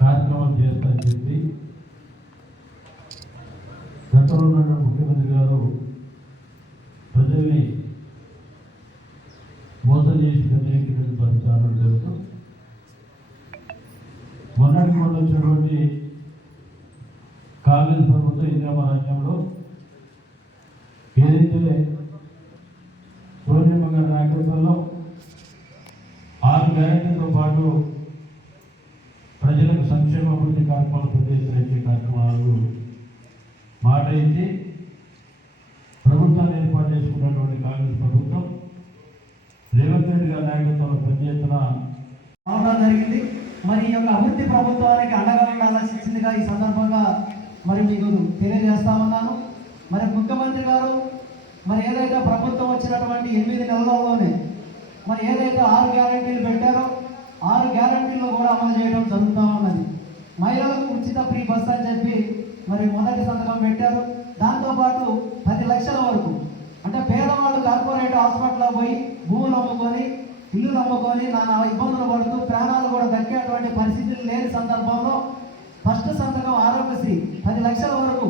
కార్యక్రమాలు చేస్తారని చెప్పి గతంలో ఉన్న ముఖ్యమంత్రి గారు ప్రజల్ని మోసం చేసి వ్యతిరేకించడం ప్రచారం చేస్తూ మొన్నటి మొన్న వచ్చినటువంటి కాంగ్రెస్ ప్రభుత్వం ఇందిరమ్మ రాజ్యంలో ఏదైతే సోనియమ్మ గారి నాయకత్వంలో 6 గ్యారెంటీలతో పాటు ప్రజలకు సంక్షేమ అభివృద్ధి కార్యక్రమాలు ప్రవేశించే కార్యక్రమాలు మాట ఇచ్చి ప్రభుత్వాన్ని ఏర్పాటు చేసుకున్నటువంటి కాంగ్రెస్ ప్రభుత్వం రేవంత్ రెడ్డి గారి నాయకత్వంలో పెద్ద ఎత్తున రావడం జరిగింది. మరి ఈ యొక్క అభివృద్ధి ప్రభుత్వానికి అండగా ఉండాల్సిందిగా ఈ సందర్భంగా మరి మీకు తెలియజేస్తా ఉన్నాను. మరి ముఖ్యమంత్రి గారు మరి ఏదైతే ప్రభుత్వం వచ్చినటువంటి 8 నెలల్లోనే మరి ఏదైతే 6 గ్యారెంటీలు పెట్టారో 6 గ్యారెంటీలు కూడా అమలు చేయడం జరుగుతూ ఉన్నది. మహిళలకు ఉచిత ఫ్రీ బస్ అని చెప్పి మరి మొదటి సంతకం పెట్టారు. దాంతోపాటు 10 లక్షల వరకు అంటే పేదవాళ్ళు కార్పొరేట్ హాస్పిటల్లో పోయి భూములు అమ్ముకొని ఇల్లు అమ్ముకొని నానా ఇబ్బందులు పడుతూ ప్రాణాలు కూడా దక్కేటువంటి పరిస్థితులు లేని సందర్భంలో ఫస్ట్ సంతకం ఆరోగ్యశ్రీ 10 లక్షల వరకు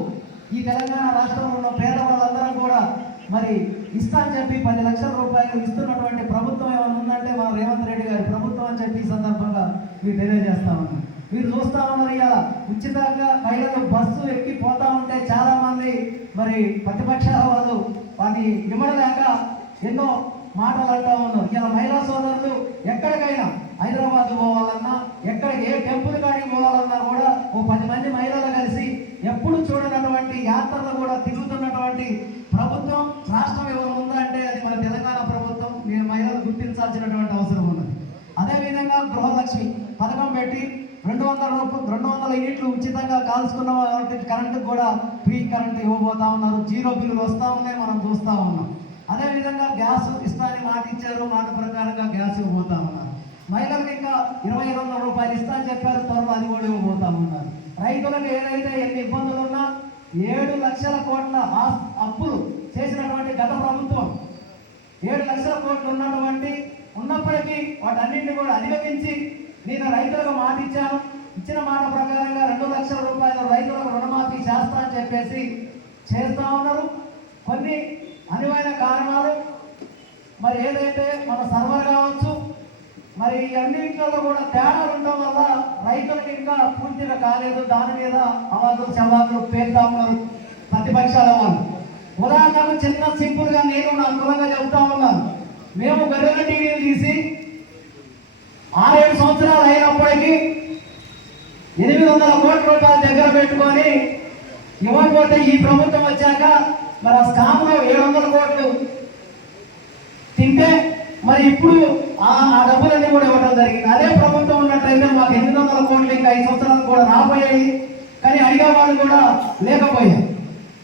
ఈ తెలంగాణ రాష్ట్రంలో ఉన్న పేదవాళ్ళందరం కూడా మరి ఇస్తా అని చెప్పి 10 లక్షల రూపాయలు ఇస్తున్నటువంటి ప్రభుత్వం ఏమైనా ఉందంటే మన రేవంత్ రెడ్డి గారి ప్రభుత్వం అని చెప్పి ఈ సందర్భంగా మీరు తెలియజేస్తా ఉన్నాం. మీరు చూస్తా ఉన్నారు ఇలా ఉచితంగా మహిళలు బస్సు ఎక్కి పోతా ఉంటే చాలా మంది మరి ప్రతిపక్షాల వాళ్ళు వాటిని ఇవ్వలేక ఎన్నో మాటలు అంటూ ఉన్నారు. ఇలా మహిళా సోదరులు ఎక్కడికైనా హైదరాబాద్ పోవాలన్నా ఎక్కడ ఏ టెంపుల్ కాడికి పోవాలన్నా కూడా ఓ 10 మంది మహిళలు కలిసి ఎప్పుడు చూడనటువంటి యాత్రలు కూడా తిరుగుతున్నటువంటి ప్రభుత్వం రాష్ట్రం ఎవరు ఉందంటే అది మన తెలంగాణ ప్రభుత్వం. నేను మహిళలు గుర్తించాల్సినటువంటి అవసరం ఉన్నది. అదేవిధంగా గృహలక్ష్మి పథకం పెట్టి 200 యూనిట్లు ఉచితంగా కాల్చుకున్న వాటికి కరెంటు కూడా ఫ్రీ కరెంటు ఇవ్వబోతా ఉన్నారు. 0 బిల్లులు వస్తూ ఉన్నాయి, మనం చూస్తూ ఉన్నాం. అదేవిధంగా గ్యాస్ ఇస్తానని మాట ఇచ్చారు, మాట ప్రకారంగా గ్యాస్ ఇవ్వబోతా ఉన్నారు. మహిళలకు ఇంకా 2200 రూపాయలు ఇస్తా అని చెప్పారు, త్వరలో అది కూడా ఇవ్వబోతా ఉన్నారు. రైతులకు ఏదైతే ఎన్ని ఇబ్బందులు ఉన్నా 7 లక్షల కోట్ల అప్పులు చేసినటువంటి గత ప్రభుత్వం 7 లక్షల కోట్లు ఉన్నప్పటికీ వాటన్నింటినీ కూడా అధిగమించి నేను రైతులకు మాట ఇచ్చాను, ఇచ్చిన మాట ప్రకారంగా 2 లక్షల రూపాయలు రైతులకు రుణమాఫీ చేస్తా అని చెప్పేసి చేస్తూ ఉన్నారు. కొన్ని అనువైన కారణాలు మరి ఏదైతే మన సర్వర్ కావచ్చు మరి అన్నింటిలో కూడా తేడాలు ఉండడం వల్ల రైతులకు ఇంకా పూర్తిగా కాలేదు. దాని మీద అవాదులు చవాదులు పేరుతా ఉన్నారు ప్రతిపక్షాల వాళ్ళు. ఉదాహరణకు చిన్న సింపుల్గా నేను నా అనుకూలంగా చెబుతా ఉన్నాను. మేము గర్రెల టీవీలు తీసి 6-7 సంవత్సరాలు అయినప్పటికీ 800 కోట్ల రూపాయలు దగ్గర పెట్టుకొని ఇవ్వకపోతే ఈ ప్రభుత్వం వచ్చాక మరి ఆ స్కామ్లో 700 కోట్లు తింటే మరి ఇప్పుడు ఆ డబ్బులన్నీ కూడా ఇవ్వడం జరిగింది. అదే ప్రభుత్వం ఉన్నట్లయితే మాకు 800 కోట్లు ఇంకా 5 సంవత్సరాలు కూడా రాబోయాయి, కానీ అడిగే వాళ్ళు కూడా లేకపోయారు.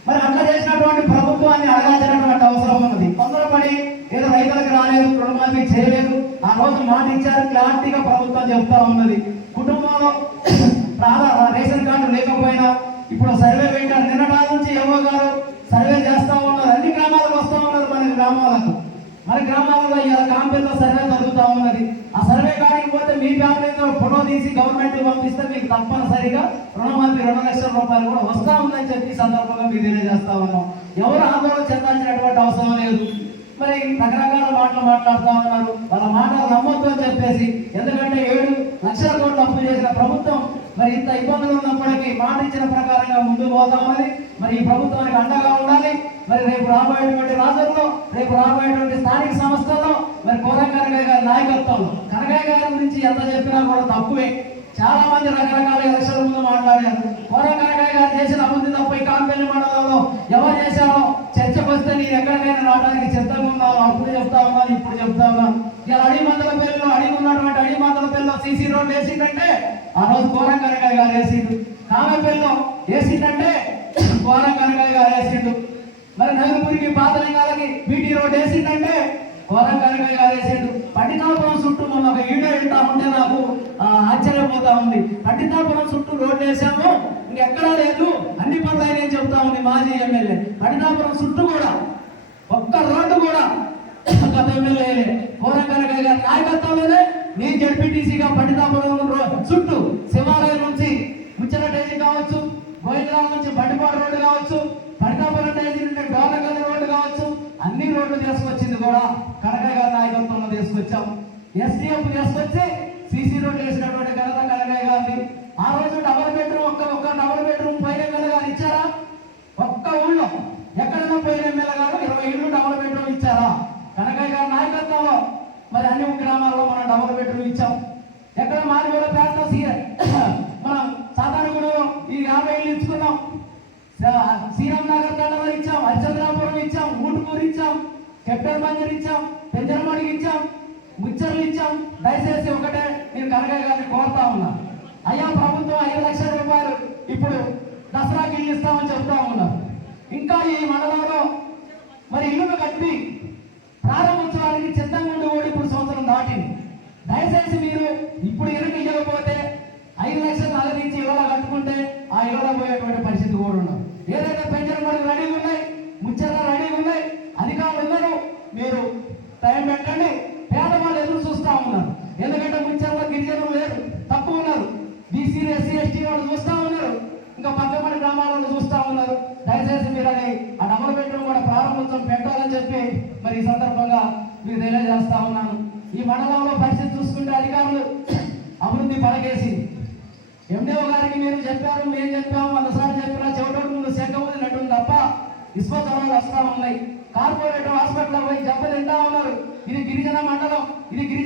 మరి అట్లా చేసినటువంటి ప్రభుత్వాన్ని అడగాల్సినటువంటి అవసరం ఉన్నది. తొందరపడి ఏదో రైతులకు రాలేదు, రుణమాఫీ చేయలేదు, ఆ రోజు మాట ఇచ్చారు క్లారిటీగా ప్రభుత్వం చెప్తా ఉన్నది. కుటుంబంలో రేషన్ కార్డు లేకపోయినా ఇప్పుడు సర్వే పెట్టారు. నిన్నటి నుంచి ఎవరో గారు సర్వే చేస్తూ ఉన్నారు. అన్ని గ్రామాలకు వస్తూ ఉన్నారు. మన గ్రామాలలో ఇలా కాంపెల్లో సర్వే జరుగుతూ ఉన్నది. ఆ సర్వే కాడికి పోతే మీ ఫ్యామిలీతో ఫోటో తీసి గవర్నమెంట్ పంపిస్తే మీకు తప్పనిసరిగా రుణమాఫీ 2 లక్షల రూపాయలు కూడా వస్తూ ఉందని చెప్పి సందర్భంగా మీకు తెలియజేస్తా ఉన్నాం. ఎవరు ఆందోళన చెందాల్సినటువంటి అవసరం లేదు. మరి రకరకాల మాటలు మాట్లాడుతూ ఉన్నారు. వాళ్ళ మాటలు నమ్మొద్దు అని చెప్పేసి, ఎందుకంటే 7 లక్షల కోట్లు అప్పు చేసిన ప్రభుత్వం మరి ఇంత ఇబ్బందులు ఉన్నప్పటికీ మాట ఇచ్చిన ప్రకారంగా ముందుకు పోతామని మరి ఈ ప్రభుత్వానికి అండగా ఉండాలి. మరి రేపు రాబోయేటువంటి రాజుల్లో, రేపు రాబోయేటువంటి స్థానిక సంస్థల్లో మరి కోరం కనకయ్య గారి నాయకత్వంలో, కనకయ్య గారి గురించి ఎంత చెప్పినా కూడా తక్కువే. చాలా మంది రకరకాల ఎలక్షన్ల ముందు మాట్లాడారు. కోరం కనకయ్య గారు చేసిన అభివృద్ధి తప్ప ఈ కాంపెల్లి మండలంలో ఎవరు చేశారో చర్చకు వస్తే నేను ఎక్కడికైనా రావడానికి సిద్ధంగా ఉన్నాను. అప్పుడు చెప్తా ఉన్నాను, ఇప్పుడు చెప్తా ఉన్నాను. ఇలా అడిమందలపల్లిలో ఉన్నటువంటి అడిమందలపల్లిలో సీసీ రోడ్డు వేసిందంటే ఆ రోజు కోరం కనకయ్య గారు వేసిండు. కామెపల్లిలో వేసిందంటే కోరం కనకయ్య గారు వేసిండు. మరి నగరపురికి పాతలింగాలకి బీటీ రోడ్డు వేసిందంటే కోరం కనకయ్య గారు వేసిండు. పట్టినాపురం చుట్టూ మొన్న ఒక వీడియో వింటా ఉంటే నాకు ఆశ్చర్యపోతా ఉంది. పట్టినాపురం చుట్టూ రోడ్డు వేసాము, ఇంకెక్కడా లేదు, అన్ని పనులు అయినా చెబుతా ఉంది మాజీ ఎమ్మెల్యే. పట్టినాపురం చుట్టూ కూడా ఒక్క రోడ్డు కూడా గత ఎమ్మెల్యే కోరం కనకయ్య గారి నాయకత్వంలోనే నేను జడ్పీటీసీగా పట్టినాపురం చుట్టూ శివాలయం నుంచి రోడ్లు తీసుకొచ్చింది కూడా కనకయ్య గారి నాయకత్వంలో తీసుకొచ్చాం. ఎస్డిఎఫ్ తీసుకొచ్చి సీసీ రోడ్లు వేసినటువంటి ఘనత కనకయ్య గారిది. ఆ రోజు డబుల్ బెడ్రూమ్ ఒక్క డబుల్ బెడ్రూమ్ పైన ఎమ్మెల్యే గారు ఇచ్చారా? ఒక్క ఊళ్ళో ఎక్కడైనా పోయిన ఎమ్మెల్యే గారు 20 ఇళ్ళు డబుల్ బెడ్రూమ్ ఇచ్చారా? కనకయ్య గారి నాయకత్వంలో మరి అన్ని గ్రామాల్లో మనం డబుల్ బెడ్రూమ్ ఇచ్చాం. ఎక్కడ మాదిగూడ పేట మనం సాతానుగుడు ఈ 50 ఇళ్ళు ఇచ్చుకున్నాం. శ్రీరామ్ నగర్ దండవరం ఇచ్చాం, హరిచంద్రాపురం ఇచ్చాం, ఊటుకూరు ఇచ్చాం, కెప్టెన్ బంజర్ ఇచ్చాం, పెంజరమడికి ఇచ్చాం, ముచ్చర్లు ఇచ్చాం. దయచేసి ఒకటే నేను కనకయ్య గారిని కోరుతా ఉన్నా, అయ్యా ప్రభుత్వం 5 లక్షల రూపాయలు ఇప్పుడు దసరాకి ఇల్లు ఇస్తామని చెప్తా ఉన్నారు. ఇంకా ఈ మండలంలో మరి ఇల్లును కట్టి ప్రారంభించడానికి సిద్ధంగా ఉండి కూడా ఇప్పుడు సంవత్సరం దాటింది. దయచేసి మీరు ఇప్పుడు ఇరుకు ఇవ్వకపోతే 5 లక్షలు నగరించి ఇళ్ళ కట్టుకుంటే ఆ ఇళ్ళ పోయేటువంటి పరిస్థితి కూడా ఉండదు. ఏదైతే పెన్షన్ మనకు రెడీగా ఉన్నాయి, ముచ్చట్లు రెడీగా ఉన్నాయి, అధికారులు ఉన్నారు, మీరు టైం పెట్టండి. పేదవాళ్ళు ఎదురు చూస్తూ ఉన్నారు. ఎందుకంటే ముచ్చట్లో గిరిజనులు లేరు, తక్కువ ఉన్నారు. బీసీలు ఎస్సీ ఎస్టీ వాళ్ళు చూస్తూ ఉన్నారు, ఇంకా పక్కపడి గ్రామాలలో చూస్తూ ఉన్నారు. దయచేసి మీరు అది ఆ డబుల్ బెడ్రూమ్ కూడా ప్రారంభోత్సవం పెట్టాలని చెప్పి మరి ఈ సందర్భంగా మీకు తెలియజేస్తా ఉన్నాను. ఈ మండలంలో పరిస్థితి చూసుకుంటే అధికారులు అభివృద్ధి పడగేసింది. ఎండిఓ గారికి మీరు చెప్పారు, మేము చెప్పాము, 100 సార్లు చెప్పినా చెవిటోడు ముందు శంఖ ఊదినట్టుంది తప్ప విశ్వజ్వరాలు వస్తూ ఉన్నాయి. కార్పొరేట్ హాస్పిటల్ పోయి జబ్బు తింటా ఉన్నారు. ఇది గిరిజన మండలం, ఇది గిరిజన